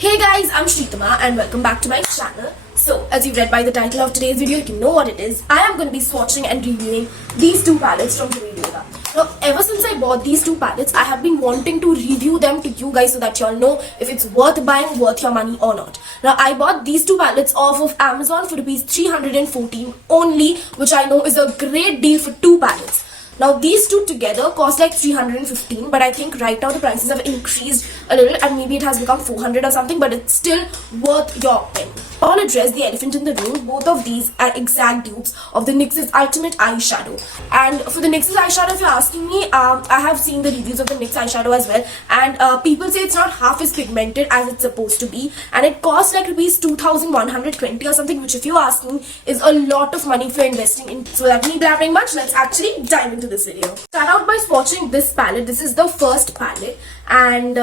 Hey guys, I'm Sreetama and welcome back to my channel. So, as you read by the title of today's video, you know what it is. I am going to be swatching and reviewing these two palettes from Hilary Rhoda. Now, ever since I bought these two palettes, I have been wanting to review them to you guys so that y'all know if it's worth buying, worth your money or not. Now, I bought these two palettes off of Amazon for rupees 314 only, which I know is a great deal for two palettes. Now these two together cost like 315, but I think right now the prices have increased a little and maybe it has become 400 or something, but it's still worth your penny. I'll address the elephant in the room. Both of these are exact dupes of the NYX's Ultimate Eyeshadow. And for the NYX's eyeshadow, if you're asking me, I have seen the reviews of the NYX eyeshadow as well, and people say it's not half as pigmented as it's supposed to be, and it costs like rupees 2,120 or something, which if you ask me is a lot of money for investing in. So without me blabbering much, let's actually dive into this video. Start out by swatching this palette. This is the first palette, and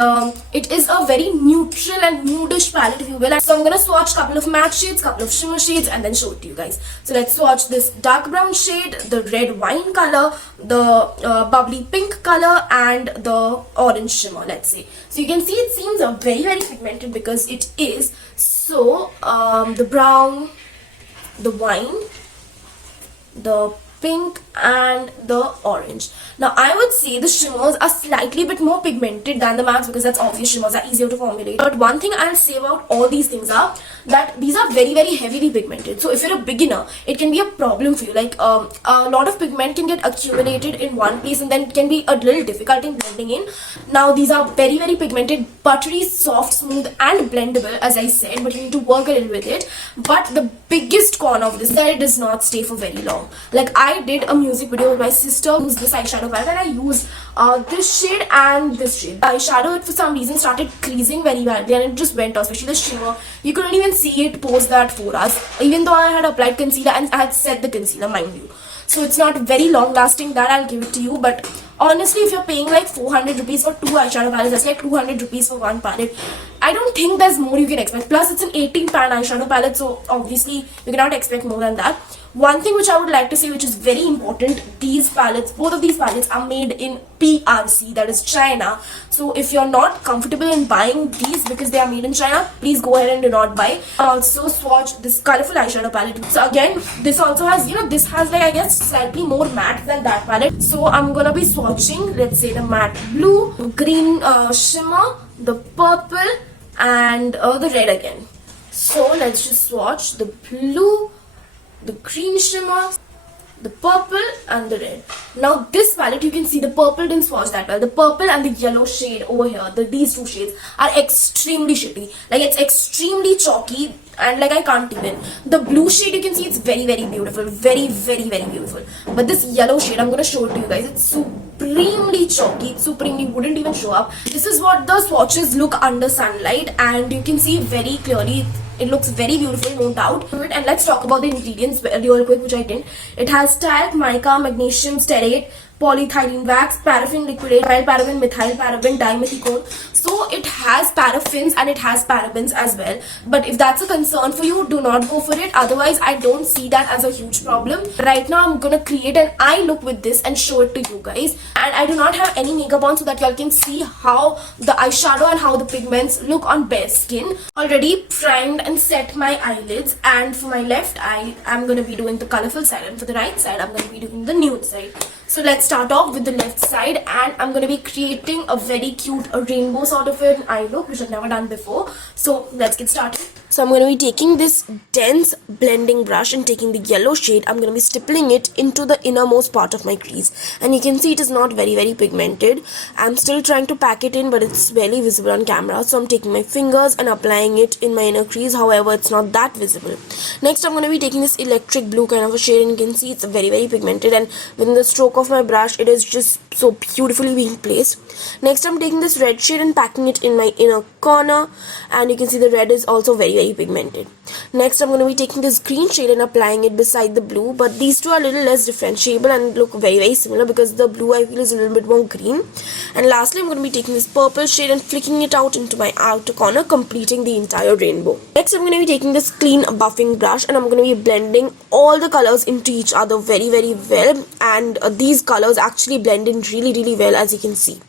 it is a very neutral and nudish palette, if you will. And so I'm gonna swatch a couple of matte shades, couple of shimmer shades, and then show it to you guys. So let's swatch this dark brown shade, the red wine color, the bubbly pink color, and the orange shimmer, let's say. So you can see it seems very pigmented because it is. So the brown, the wine, the pink, and the orange. Now I would say the shimmers are slightly bit more pigmented than the mattes because that's obvious. Shimmers are easier to formulate. But one thing I'll say about all these things are that these are very heavily pigmented. So if you're a beginner, it can be a problem for you. Like a lot of pigment can get accumulated in one place and then it can be a little difficult in blending in. Now these are very pigmented, buttery, soft, smooth, and blendable, as I said, but you need to work a little with it. But the biggest con of this is that it does not stay for very long. Like I did a music video with my sister who used this eyeshadow palette, and I used this shade and this shade. The eyeshadow, it for some reason started creasing very badly and it just went off, especially the shimmer. You couldn't even see it post that 4 hours, even though I had applied concealer and I had set the concealer, mind you. So it's not very long lasting, that I'll give it to you. But honestly, if you're paying like 400 rupees for two eyeshadow palettes, that's like 200 rupees for one palette. I don't think there's more you can expect. Plus it's an 18 pan eyeshadow palette, so obviously you cannot expect more than that. One thing which I would like to say, which is very important, these palettes, both of these palettes are made in PRC, that is China. So if you're not comfortable in buying these because they are made in China, please go ahead and do not buy. Also swatch this colorful eyeshadow palette. So again, this also has, this has like, I guess, slightly more matte than that palette. So I'm gonna be swatching, let's say, the matte blue, green shimmer, the purple, and the red again. So let's just swatch the blue, the green shimmer, the purple, and the red. Now this palette, you can see the purple didn't swatch that well. The purple and the yellow shade over here, these two shades are extremely shitty. Like it's extremely chalky and like I can't even. The blue shade, you can see it's very beautiful, very beautiful. But this yellow shade, I'm gonna show it to you guys. It's supremely chalky, it supremely wouldn't even show up. This is what the swatches look under sunlight, and you can see very clearly. It looks very beautiful, no doubt. And let's talk about the ingredients real quick, which I didn't. It has talc, mica, magnesium stearate, polyethylene wax, paraffin liquidate, paraben, methyl paraben, dimethicone. So it has paraffins and it has parabens as well. But if that's a concern for you, do not go for it. Otherwise, I don't see that as a huge problem. Right now, I'm gonna create an eye look with this and show it to you guys. And I do not have any makeup on so that y'all can see how the eyeshadow and how the pigments look on bare skin. Already primed and set my eyelids. And for my left eye, I'm gonna be doing the colorful side. And for the right side, I'm gonna be doing the nude side. So let's start off with the left side, and I'm going to be creating a very cute rainbow sort of an eye look, which I've never done before. So let's get started. So I'm going to be taking this dense blending brush and taking the yellow shade. I'm going to be stippling it into the innermost part of my crease. And you can see it is not very pigmented. I'm still trying to pack it in, but it's barely visible on camera. So I'm taking my fingers and applying it in my inner crease. However, it's not that visible. Next, I'm going to be taking this electric blue kind of a shade, and you can see it's very pigmented. And within the stroke of my brush, it is just so beautifully being placed. Next, I'm taking this red shade and packing it in my inner corner. And you can see the red is also very very pigmented. Next, I'm going to be taking this green shade and applying it beside the blue, but these two are a little less differentiable and look very similar because the blue I feel is a little bit more green. And lastly, I'm going to be taking this purple shade and flicking it out into my outer corner, completing the entire rainbow. Next, I'm going to be taking this clean buffing brush and I'm going to be blending all the colors into each other very well, and these colors actually blend in really well, as you can see.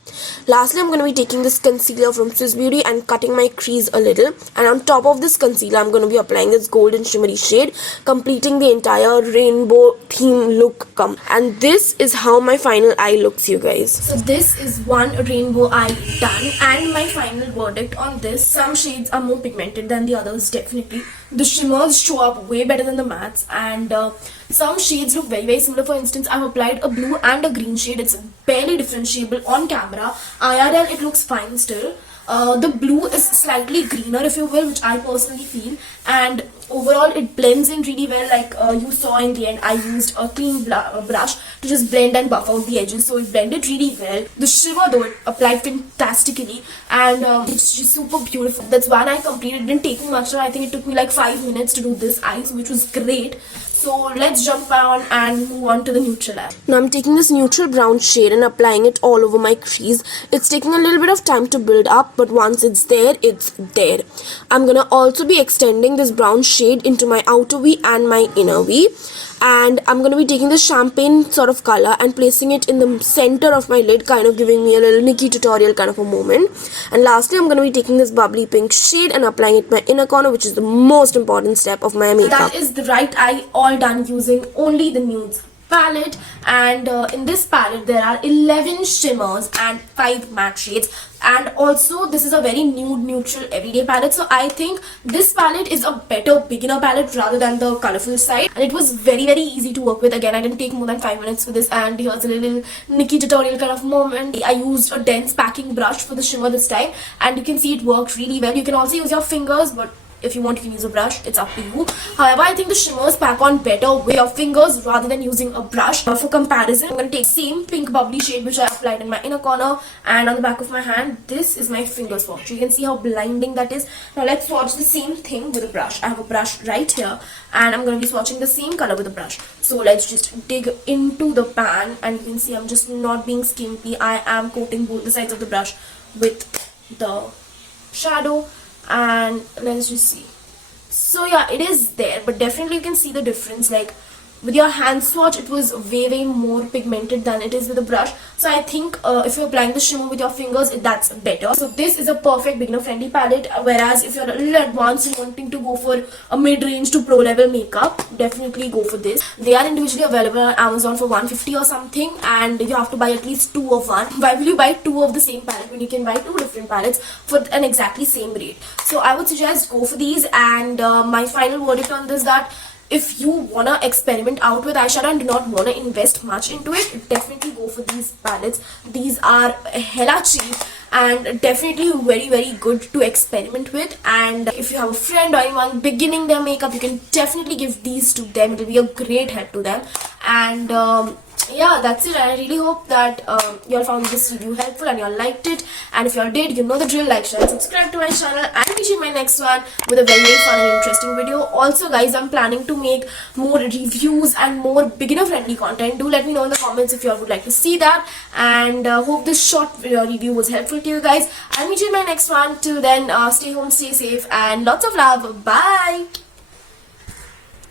Lastly, I'm going to be taking this concealer from Swiss Beauty and cutting my crease a little, and on top of this concealer I'm going to be applying this golden shimmery shade, completing the entire rainbow theme look. And this is how my final eye looks, you guys. So this is one rainbow eye done, and my final verdict on this: some shades are more pigmented than the others, definitely. The shimmers show up way better than the mattes, and some shades look very similar. For instance, I've applied a blue and a green shade. It's barely differentiable on camera. IRL it looks fine still. The blue is slightly greener, if you will, which I personally feel, and overall it blends in really well. Like you saw in the end, I used a clean brush to just blend and buff out the edges, so it blended really well. The shimmer though, it applied fantastically, and it's just super beautiful. That's one I completed. It didn't take me much. I think it took me like 5 minutes to do this eyes, which was great. So let's jump on and move on to the neutral eye. Now I'm taking this neutral brown shade and applying it all over my crease. It's taking a little bit of time to build up, but once it's there, it's there. I'm gonna also be extending this brown shade into my outer V and my inner V. And I'm going to be taking this champagne sort of color and placing it in the center of my lid, kind of giving me a little Nikki tutorial kind of a moment. And lastly, I'm going to be taking this bubbly pink shade and applying it in my inner corner, which is the most important step of my makeup. That is the right eye all done using only the nudes palette, and in this palette there are 11 shimmers and 5 matte shades, and also this is a very nude neutral everyday palette. So I think this palette is a better beginner palette rather than the colorful side, and it was very easy to work with. Again, I didn't take more than 5 minutes for this, and here's a little Nikki tutorial kind of moment. I used a dense packing brush for the shimmer this time, and you can see it worked really well. You can also use your fingers, but if you want, you can use a brush, it's up to you. However, I think the shimmers pack on better with your fingers rather than using a brush. For comparison, I'm going to take the same pink bubbly shade which I applied in my inner corner and on the back of my hand. This is my finger swatch. You can see how blinding that is. Now let's swatch the same thing with a brush. I have a brush right here, and I'm going to be swatching the same color with a brush. So let's just dig into the pan, and you can see I'm just not being skimpy. I am coating both the sides of the brush with the shadow, and let's just see. So yeah, it is there, but definitely you can see the difference. Like with your hand swatch, it was way more pigmented than it is with a brush. So I think if you're applying the shimmer with your fingers, that's better. So this is a perfect beginner friendly palette, whereas if you're a little advanced and wanting to go for a mid-range to pro level makeup, definitely go for this. They are individually available on Amazon for 150 or something, and you have to buy at least 2 of one. Why will you buy 2 of the same palette when you can buy 2 different palettes for an exactly same rate? So I would suggest go for these, and my final verdict on this, that if you wanna experiment out with eyeshadow and do not wanna invest much into it, definitely go for these palettes. These are hella cheap and definitely very good to experiment with. And if you have a friend or anyone beginning their makeup, you can definitely give these to them. It will be a great help to them. And yeah, that's it. I really hope that you all found this review helpful and you all liked it. And if you all did, you know the drill. Like, share and subscribe to my channel, and meet you in my next one with a very fun and interesting video. Also guys, I'm planning to make more reviews and more beginner friendly content. Do let me know in the comments if you all would like to see that, and hope this short review was helpful to you guys. I'll meet you in my next one. Till then, stay home, stay safe, and lots of love. Bye.